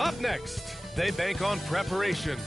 Up next, they bank on preparation.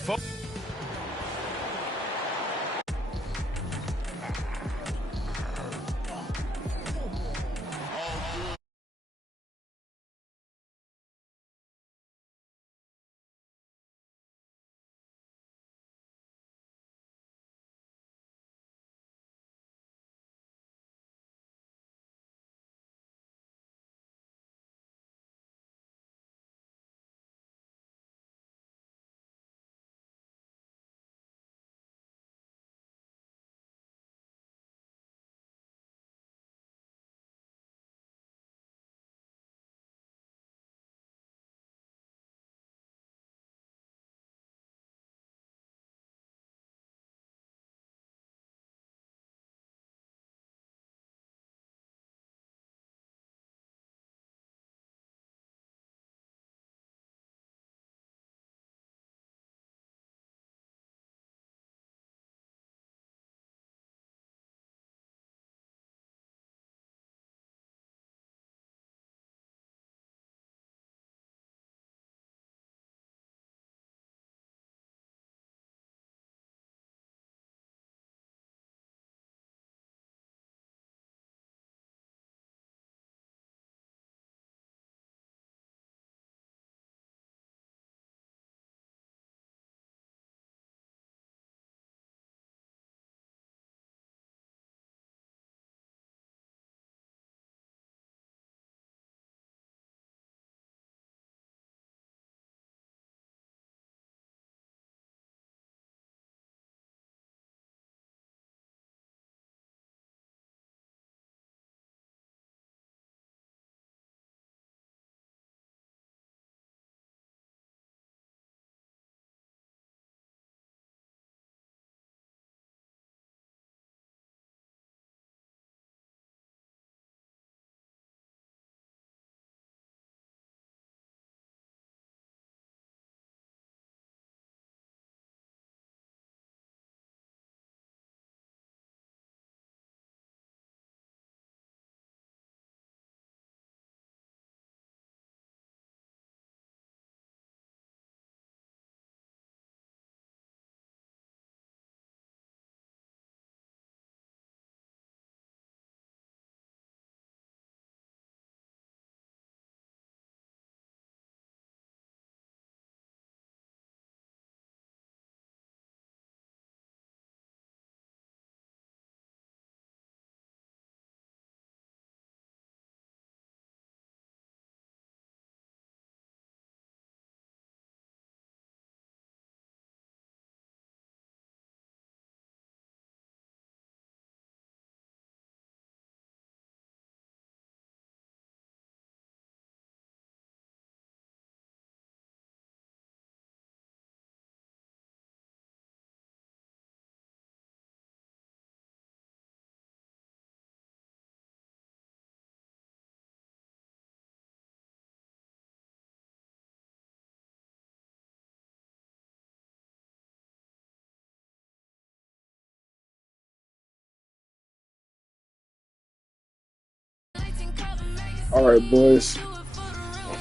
All right, boys.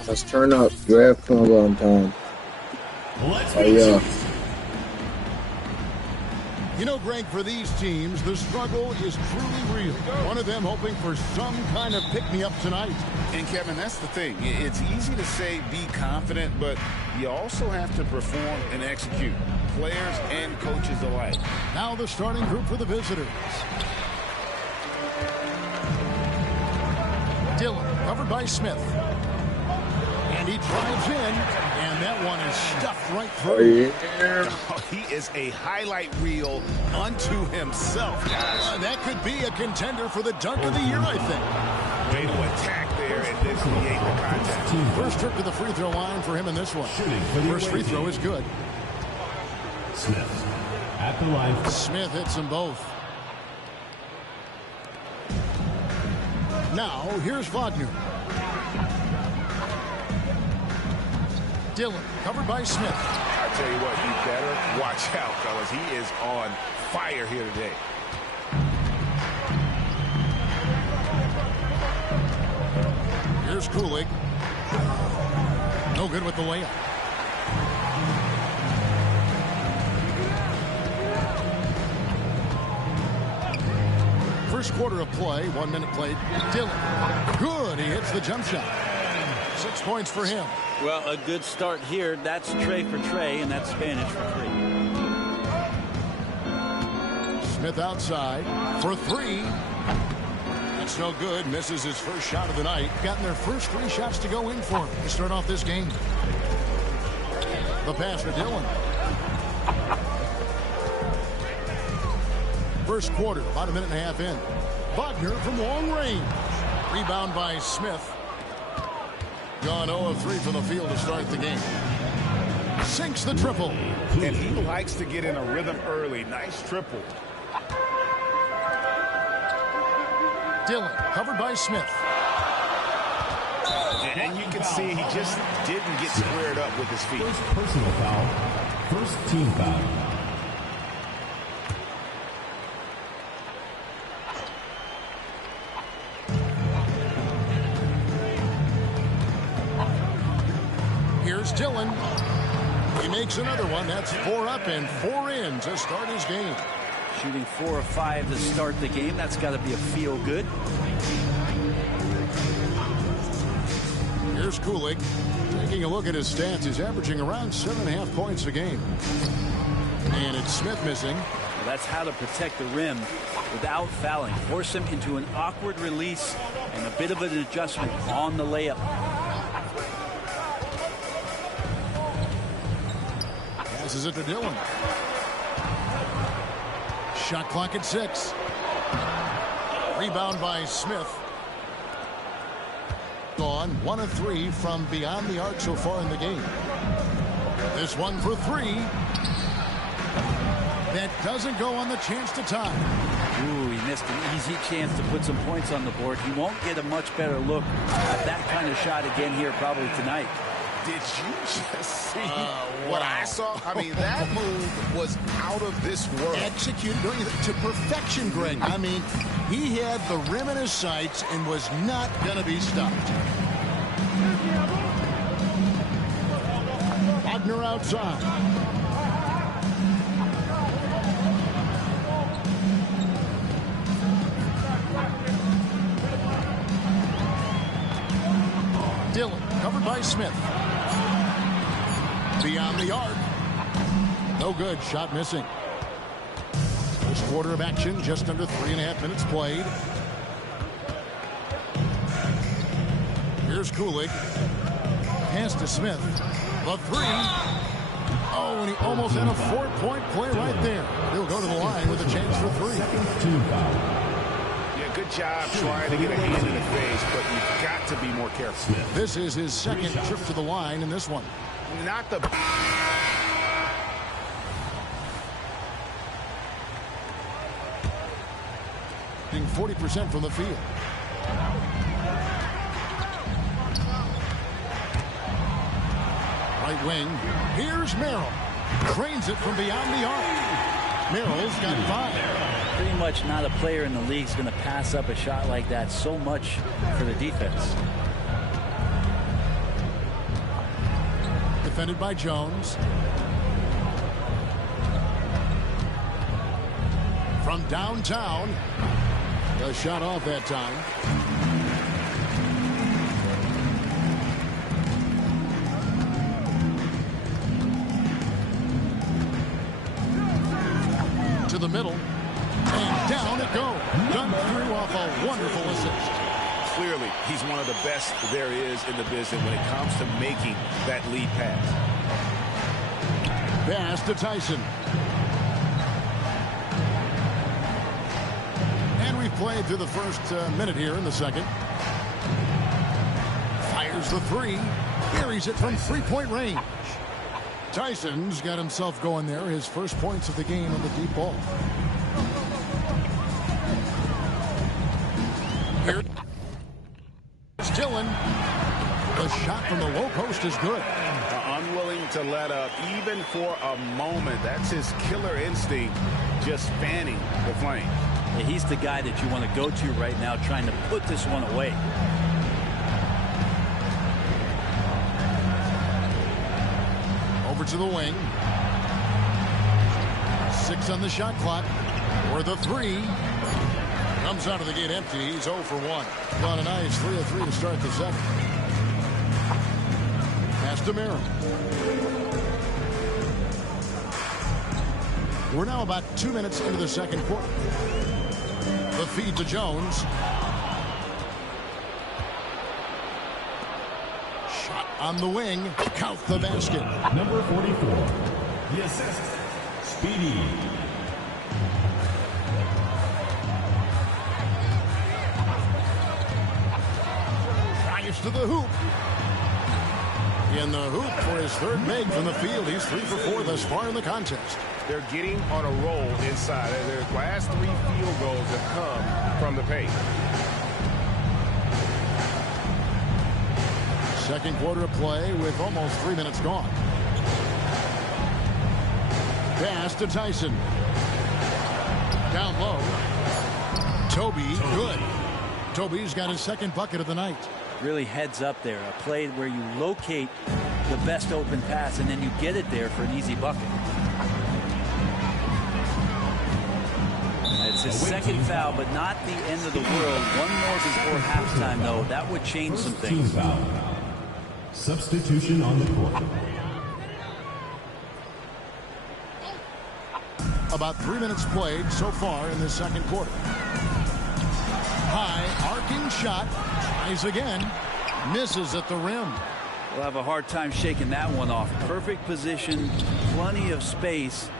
Let's turn up. Draft countdown time. Oh, yeah. You know, Greg, for these teams, the struggle is truly real. One of them hoping for some kind of pick-me-up tonight. And, Kevin, that's the thing. It's easy to say be confident, but you also have to perform and execute. Players and coaches alike. Now the starting group for the visitors. Dillon, covered by Smith. And he drives in, and that one is stuffed right through. Oh, he is a highlight reel unto himself, guys. That could be a contender for the dunk of the year, I think. Way to attack there and then create the contact. First trip to the free throw line for him in this one. First free throw is good. Smith at the line. Smith hits them both. Now, here's Wagner. Dillon, covered by Smith. I tell you what, you better watch out, fellas. He is on fire here today. Here's Kulig. No good with the layup. First quarter of play, 1 minute played. Dillon, good, he hits the jump shot. 6 points for him. Well, a good start here. That's Trey for Trey, and that's Spanish for 3. Smith outside for 3. That's no good. Misses his first shot of the night. Gotten their first 3 shots to go in for him to start off this game. The pass for Dillon. First quarter, about a minute and a half in. Wagner from long range. Rebound by Smith. Gone 0 of 3 from the field to start the game. Sinks the triple. And he likes to get in a rhythm early. Nice triple. Dillon covered by Smith. And you can see he just didn't get squared up with his feet. First personal foul. First team foul. Here's Dillon. He makes another one. That's 4 up and 4 in to start his game. Shooting 4 of 5 to start the game. That's got to be a feel good. Here's Kulik. Taking a look at his stats, he's averaging around 7.5 points a game. And it's Smith missing. Well, that's how to protect the rim without fouling. Force him into an awkward release and a bit of an adjustment on the layup. Passes it to Dillon. Shot clock at 6. Rebound by Smith. Gone 1 of 3 from beyond the arc so far in the game. This one for 3. That doesn't go on the chance to tie. Ooh, he missed an easy chance to put some points on the board. He won't get a much better look at that kind of shot again here probably tonight. Did you just see what I saw? I mean, that move was out of this world. Executed to perfection, Greg. I mean, he had the rim in his sights and was not going to be stopped. Wagner outside. Dillon covered by Smith. Beyond the arc. No good. Shot missing. First quarter of action, just under 3.5 minutes played. Here's Kulik. Pass to Smith. The 3. Oh, and he almost had a 4-point play right there. He'll go to the line with a chance for 3. Yeah, good job trying to get a hand in the face, but you've got to be more careful. This is his second trip to the line in this one. Not the... 40% from the field. Right wing. Here's Merrill. Trains it from beyond the arc. Merrill's got 5. Pretty much not a player in the league is going to pass up a shot like that so much for the defense. Defended by Jones. From downtown. A shot off that time. To the middle. And down it goes. Done through off a wonderful assist. Clearly, he's one of the best there is in the business when it comes to making that lead pass. Pass to Tyson. And we've played through the first minute here in the second. Fires the 3. Buries it from 3-point range. Tyson's got himself going there. His first points of the game on the deep ball. Here's Dillon. The shot from the low post is good. Unwilling to let up even for a moment. That's his killer instinct, just fanning the flame. Yeah, he's the guy that you want to go to right now trying to put this one away. Over to the wing. 6 on the shot clock. For the 3. Comes out of the gate empty. He's 0 for 1. On a nice 3 of 3 to start the second. Pass to Merrill. We're now about 2 minutes into the second quarter. The feed to Jones. Shot on the wing. Count the basket. Number 44. The assist. Speedy. Drives to the hoop. In the hoop for his third make from the field. He's 3 for 4 thus far in the contest. They're getting on a roll inside. Their last 3 field goals have come from the paint. Second quarter of play with almost 3 minutes gone. Pass to Tyson. Down low. Toby, good. Toby's got his second bucket of the night. Really heads up there. A play where you locate the best open pass and then you get it there for an easy bucket. It's his second foul, but not the end of the world. One more before halftime, though. That would change some things. Foul. Substitution on the court. About 3 minutes played so far in this second quarter. High arcing shot. Tries again. Misses at the rim. We'll have a hard time shaking that one off. Perfect position. Plenty of space.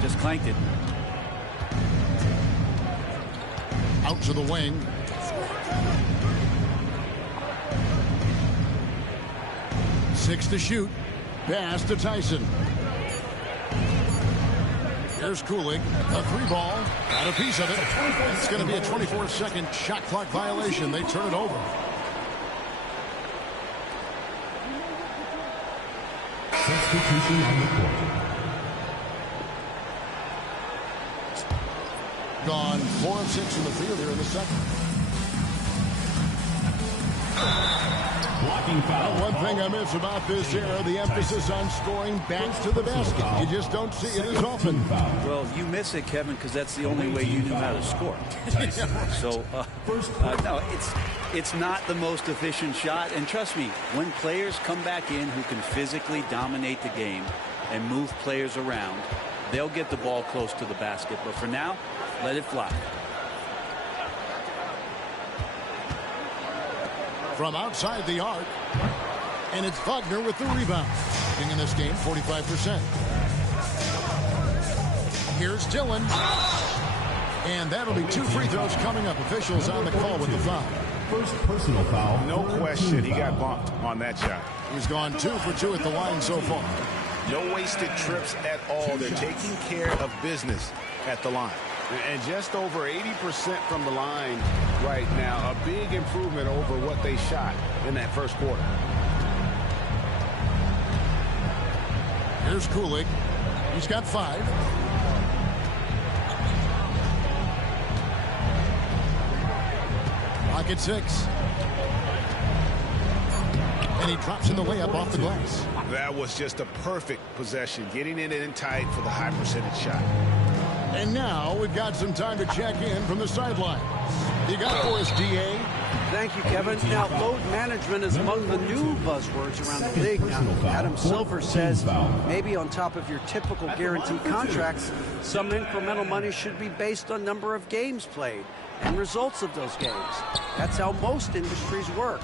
Just clanked it. Out to the wing. Six to shoot. Pass to Tyson. Here's Kulig. A 3-ball. Got a piece of it. It's going to be a 24-second shot clock violation. They turn it over. Substitution on the court. Gone 4 of 6 in the field here in the second. Blocking foul. One thing I miss about this era, the emphasis on scoring back to the basket. You just don't see it as often. Well, you miss it, Kevin, because that's the only way you knew how to score. So, no, it's not the most efficient shot. And trust me, when players come back in who can physically dominate the game and move players around, they'll get the ball close to the basket. But for now, let it fly. From outside the arc. And it's Wagner with the rebound. In this game, 45%. Here's Dillon. And that'll be 2 free throws coming up. Officials on the call with the foul. First personal foul. No question, he got bumped on that shot. He's gone 2 for 2 at the line so far. No wasted trips at all. They're taking care of business at the line. And just over 80% from the line right now. A big improvement over what they shot in that first quarter. Here's Kulig. He's got 5. Pocket 6. And he drops in the layup off the glass. That was just a perfect possession. Getting it in tight for the high percentage shot. And now we've got some time to check in from the sideline. You got it for us, D.A. Thank you, Kevin. Now, load management is among the new buzzwords around the league. Now, Adam Silver says maybe on top of your typical guaranteed contracts, some incremental money should be based on number of games played and results of those games. That's how most industries work.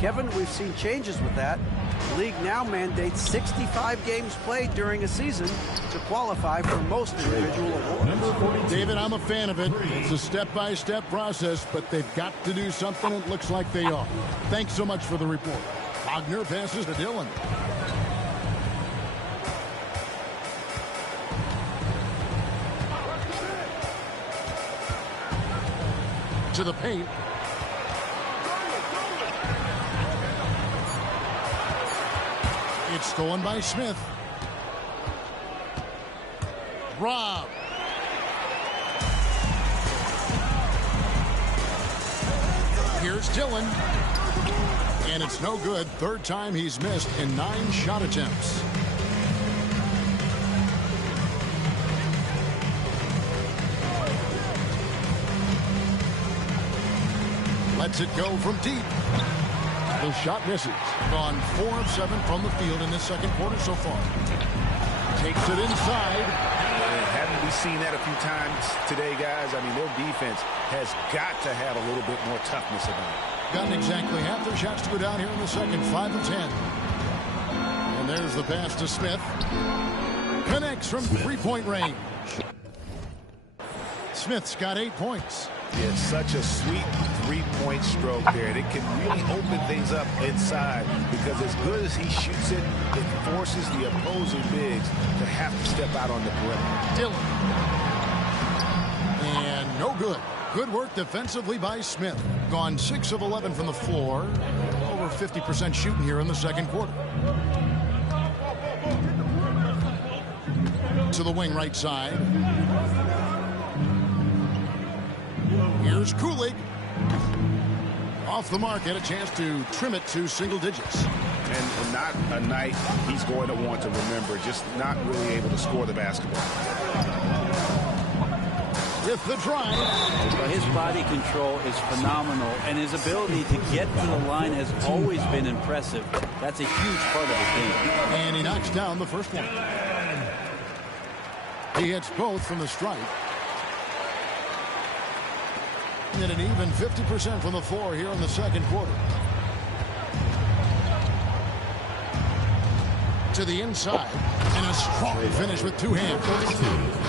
Kevin, we've seen changes with that. The league now mandates 65 games played during a season to qualify for most individual awards. David, I'm a fan of it. It's a step-by-step process, but they've got to do something. It looks like they are. Thanks so much for the report. Wagner passes to Dillon. To the paint. It's stolen by Smith. Rob. Here's Dillon. And it's no good. Third time he's missed in 9 shot attempts. Lets it go from deep. The shot misses. Gone 4 of 7 from the field in this second quarter so far. Takes it inside. Haven't we seen that a few times today, guys? I mean, their defense has got to have a little bit more toughness about it. Gotten exactly half their shots to go down here in the second. 5 of 10. And there's the pass to Smith. Connects from three-point range. Smith's got 8 points. It's such a sweet three-point stroke there. It can really open things up inside because as good as he shoots it, it forces the opposing bigs to have to step out on the perimeter. Dillon. And no good. Good work defensively by Smith. Gone 6 of 11 from the floor. Over 50% shooting here in the second quarter. To the wing right side. Here's Kulig. Off the mark, had a chance to trim it to single digits. And not a night he's going to want to remember, just not really able to score the basketball. With the drive. His body control is phenomenal, and his ability to get to the line has always been impressive. That's a huge part of his game. And he knocks down the first one. He hits both from the stripe. And an even 50% from the floor here in the second quarter. To the inside. And a strong finish with 2 hands.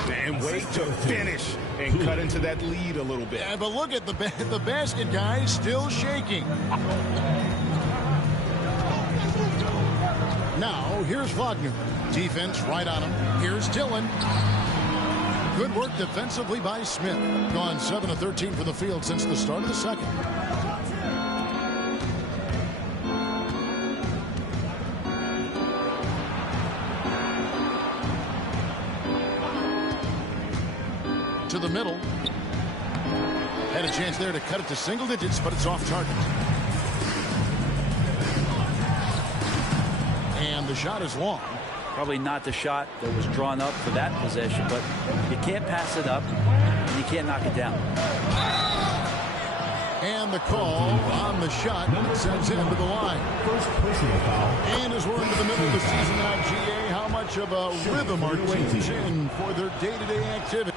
And wait to finish and cut into that lead a little bit. Yeah, but look at the basket, guys, still shaking. Now, here's Wagner. Defense right on him. Here's Dillon. Good work defensively by Smith. Gone 7 of 13 from the field since the start of the second. To the middle. Had a chance there to cut it to single digits, but it's off target. And the shot is long. Probably not the shot that was drawn up for that possession, but you can't pass it up, and you can't knock it down. And the call on the shot sends him to the line. First personal foul. And as we're into the middle of the season now, GA, how much of a rhythm are teams in for their day-to-day activity?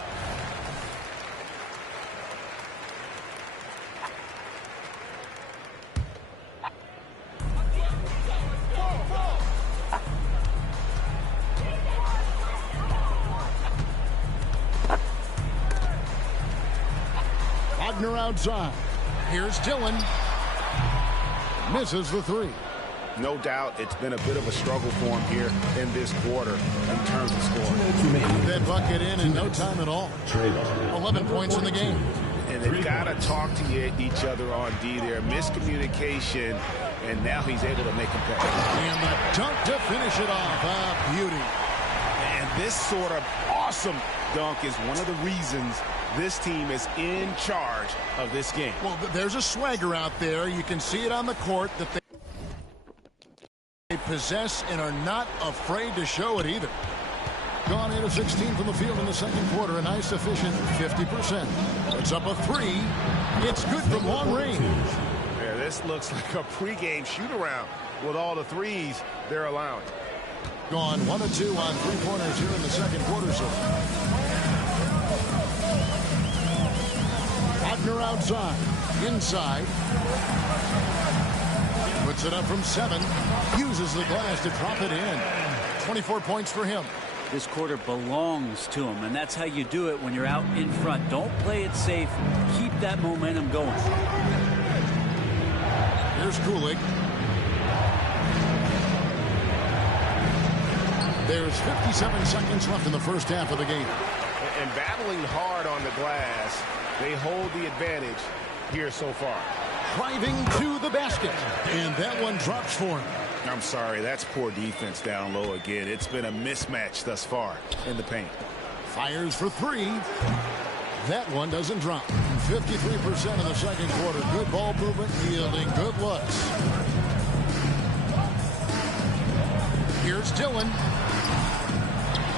Wagner outside. Here's Dillon. Misses the 3. No doubt it's been a bit of a struggle for him here in this quarter in terms of scoring. That bucket in no time at all. 11 points in the game. And they've got to talk to each other on D there. Miscommunication, and now he's able to make a pay. And the dunk to finish it off. Beauty. And this sort of awesome dunk is one of the reasons this team is in charge of this game. Well, there's a swagger out there. You can see it on the court that they possess and are not afraid to show it either. Gone 8 of 16 from the field in the second quarter. A nice efficient 50%. It's up a 3. It's good from long range. Yeah, this looks like a pregame shoot-around with all the threes they're allowing. Gone 1 of 2 on 3-pointers here in the second quarter. So Wagner outside. Inside. Puts it up from 7. Uses the glass to drop it in. 24 points for him. This quarter belongs to him, and that's how you do it when you're out in front. Don't play it safe. Keep that momentum going. Here's Kulig. There's 57 seconds left in the first half of the game. And battling hard on the glass, they hold the advantage here so far. Driving to the basket. And that one drops for him. I'm sorry, that's poor defense down low again. It's been a mismatch thus far in the paint. Fires for 3. That one doesn't drop. 53% in the second quarter. Good ball movement, yielding good looks. Here's Dillon.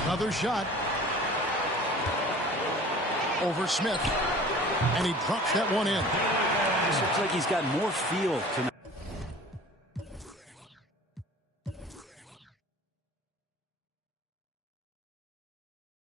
Another shot. Over Smith. And he drops that one in. Just looks like he's got more feel tonight.